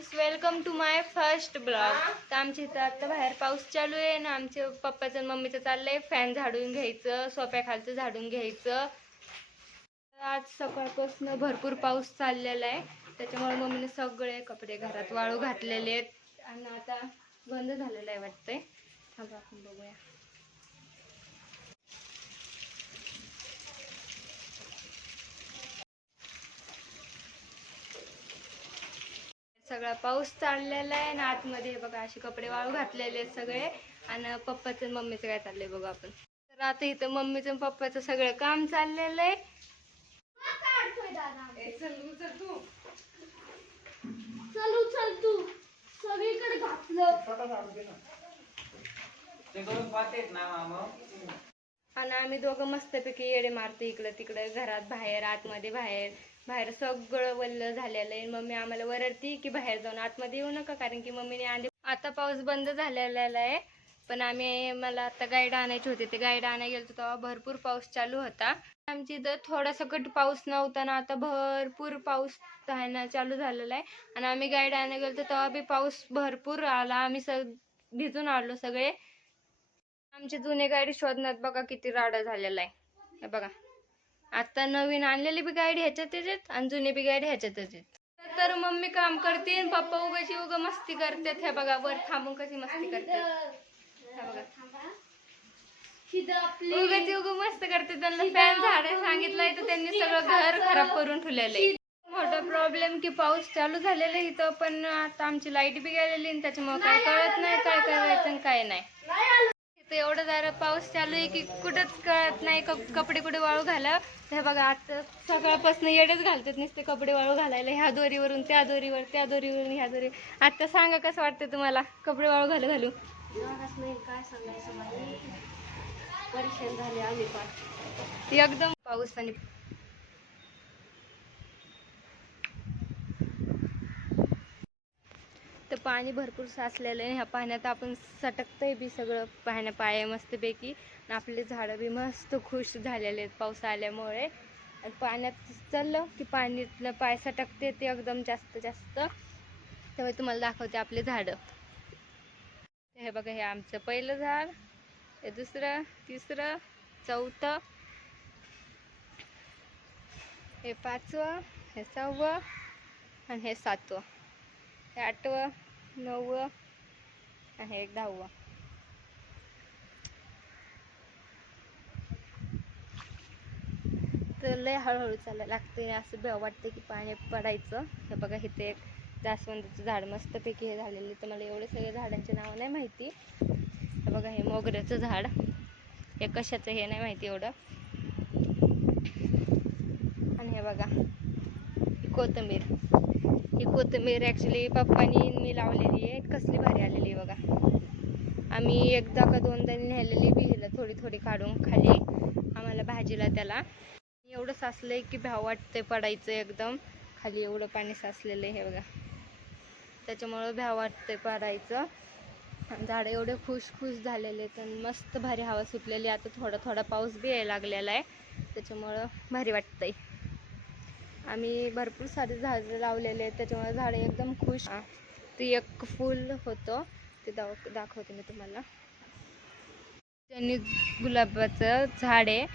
Friends, welcome to my first blog. तर आमच्या इथं आता बाहेर पाऊस चालू आहे ना, आमच्या पप्पाचं आणि मम्मीचं चाललंय फॅन झाडून घ्यायचं, सोफ्या खालचं झाडून घ्यायचं। आज सकाळपासून भरपूर पाऊस चाललेला आहे, त्याच्यामुळे मम्मीने सगळे कपडे घरात वाळू घातलेले आहेत आणि आता बंद झालेलं आहे वाटतंय। थांबा आपण बघूया। सगळा पाऊस चाललेला आहे ना, आतमध्ये बघा असे कपडे वाळू घातलेले आहेत सगळे। आणि पप्पाचं आणि मम्मीचं काय चाललंय बघा आपण। तर आता इथं मम्मीचं आणि पप्पाचं सगळं काम चाललेलं आहे। सगळीकडे घातलं आणि आम्ही दोघं मस्तपैकी येडे मारतो इकडं तिकडं, घरात बाहेर, आतमध्ये बाहेर। बाहेर सगळं वल्ल झालेलं आहे। मम्मी आम्हाला वरडती की बाहेर जाऊन आतमध्ये येऊ नका, कारण की मम्मीने आधी आता पाऊस बंद झालेला आहे। पण मला आता गाईड आणायची होती, ते गाईड आणायला गेलो तेव्हा भरपूर पाऊस चालू होता। आमची इथं थोडासा कट पाऊस नव्हता ना, आता भरपूर पाऊस चालू झालेला आहे। आणि आम्ही गाईड आणायला गेलो तेव्हा बी पाऊस भरपूर आला, आम्ही भिजून आलो सगळे। आमची जुनी गाडी शोधण्यात बघा किती राडा झालेला आहे। हे बघा, आता नवीन आणलेली बी गाडी ह्याच्यातच आहेत आणि जुनी बी गाडी ह्याच्यातच आहेत। तर मम्मी काम करते आणि पप्पा उगाची मस्ती करतात। हे बघा वर थांबून कशी मस्ती करतात, हे बघा उगाची मस्त करते। त्यांना फॅन झाडायला सांगितलंय तर त्यांनी सगळं घर खराब करून ठेवलेलं आहे। मोठा प्रॉब्लेम की पाऊस चालू झालेला इथं, पण आता आमची लाईट बी गेलेली आणि त्याच्यामुळे काय कळत नाही काय करायचं आणि काय नाही। एवढं जरा पाऊस चालू आहे की कुठंच कळत नाही कपडे कुठे वाळू घाला। हे बघा आता सकाळपासून येडेच घालतात नुसते कपडे वाळू घालायला, ह्या दोरीवरून त्या दोरीवर, त्या दोरीवरून ह्या दोरी। आता सांगा कसं वाटतं तुम्हाला कपडे वाळू घालू? काय सांगायचं बाई, परेशान झाले आम्ही पण एकदम पाऊस आणि तर पाणी भरपूर साचलेलं आहे। ह्या पाण्यात आपण सटकतंय बी सगळं पाय मस्तपैकी। आपले झाडं बी मस्त खुश झालेले आहेत पाऊस आल्यामुळे। आणि पाण्यात चाललं की पाण्यातलं पाय सटकते ते एकदम जास्त जास्त। त्यामुळे तुम्हाला दाखवते आपले झाडं। हे बघा, हे आमचं पहिलं झाड, हे दुसरं, तिसरं, चौथं, हे पाचवं, हे सहावं आणि हे सातवं, हे आठवं, नववं आणि हे 10वं। तर लय हळूहळू चालायला लागते, असं भ्याव वाटतं की पाणी पडायचं। हे बघा, इथे एक जास्वंदीचं झाड मस्तपैकी हे झालेलं, तर मला एवढे सगळे झाडांचे नाव नाही माहिती। हे बघा, हे मोगऱ्याचं झाड, हे कशाचं हे नाही माहिती एवढं। आणि हे बघा कोथिंबीर, ही कोथिंबीर ॲक्च्युली पप्पानी मी लावलेली आहे, कसली भारी आलेली आहे बघा। आम्ही एकदा का दोनदा नेलेली बी हिला थोडी थोडी काढून खाली आम्हाला भाजीला त्याला। एवढं साचलंय की भाव वाटतंय पडायचं एकदम खाली, एवढं पाणी साचलेलं आहे हे बघा, त्याच्यामुळं भाव वाटतंय पडायचं। झाडं एवढे खुश झालेले आहेत आणि मस्त भारी हवा सुटलेली। आता थोडा थोडा पाऊस बी यायला लागलेला आहे, त्याच्यामुळं भारी वाटतंय। आम्ही भरपूर सारे झाडं लावलेले आहेत, त्याच्यामुळे झाडं एकदम खुश। ते एक फूल होतं ते दाखवते मी तुम्हाला। त्यांनी गुलाबाचं झाड आहे,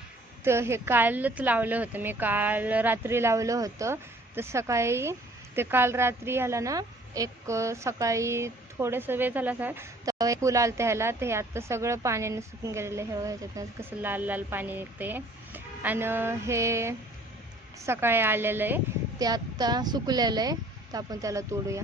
तर हे कालच लावलं होतं मी, काल रात्री लावलं होतं। तर सकाळी ते काल रात्री ह्याला ना एक सकाळी थोडंसं वेळ झाला सर तर एक फुल आलं ह्याला, तर हे आता सगळं पाण्याने सुकून गेलेलं आहे। ह्याच्यातनं कसं लाल लाल पाणी निघते आणि हे सकाळी आलेलं आहे, ते आत्ता सुकलेलं आहे, तर आपण त्याला तोडूया।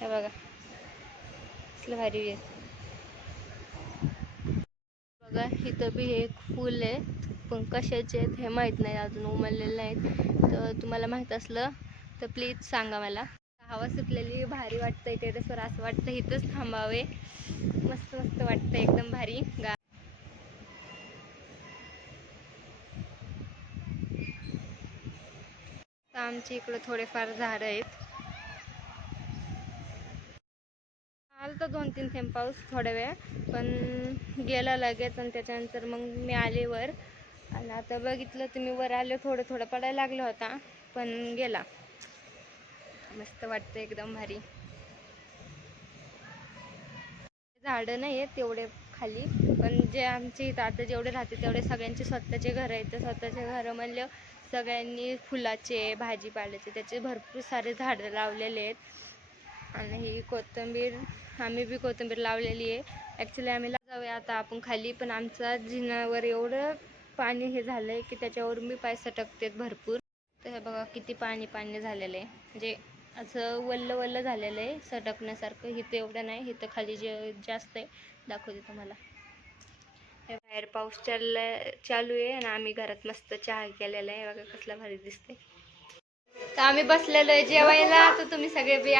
हे बघा कसलं भारी आहे बघा। इथं बी हे एक फूल आहे, पण कशाचे आहेत हे माहीत नाही, अजून उमललेलं नाहीत। तर तुम्हाला माहीत असलं तर प्लीज सांगा मला। हवा सुटलेली भारी वाटतंय, टेरेसवर असं वाटतं इथंच थांबावे, मस्त मस्त वाटतं एकदम भारी। आमच्या इकडं थोडेफार झाडं आहेत। आलं तर 2-3 थेंब पाऊस थोड्या वेळ, पण गेला लगेच। आणि त्याच्यानंतर मग मी आले वर आणि आता बघितलं तुम्ही वर आलं थोडं थोडं पडायला लागलं होता पण गेला. मस्त वाटतं एकदम भारी. झाडं नाही आहेत तेवढे खाली, पण जे आमचे इथं आता जेवढे राहते तेवढे सगळ्यांचे स्वतःचे घर आहेत. तर स्वतःचे घरं म्हणलं सगळ्यांनी फुलाचे भाजीपाल्याचे त्याचे भरपूर सारे झाडं लावलेले आहेत. आणि ही कोथिंबीर आम्ही बी कोथिंबीर लावलेली आहे. ॲक्च्युली आम्ही जाऊया आता आपण खाली, पण आमचा जिन्यावर एवढं पाणी हे झालं आहे की त्याच्यावर मी पाय सटकतेत भरपूर. तर हे बघा किती पाणी पाणी झालेलं आहे, म्हणजे असं वल्ल वल्ल झालेलं आहे सटकण्यासारखं. इथं एवढं नाही, इथं खाली जे जास्त आहे. दाखवते तुम्हाला. हे बाहेर पाऊस चालू आहे आणि आम्ही घरात मस्त चहा केलेला आहे. बघा कसला भारी दिसते. तर आम्ही बसलेलो आहे जेवायला. तर तुम्ही सगळे बी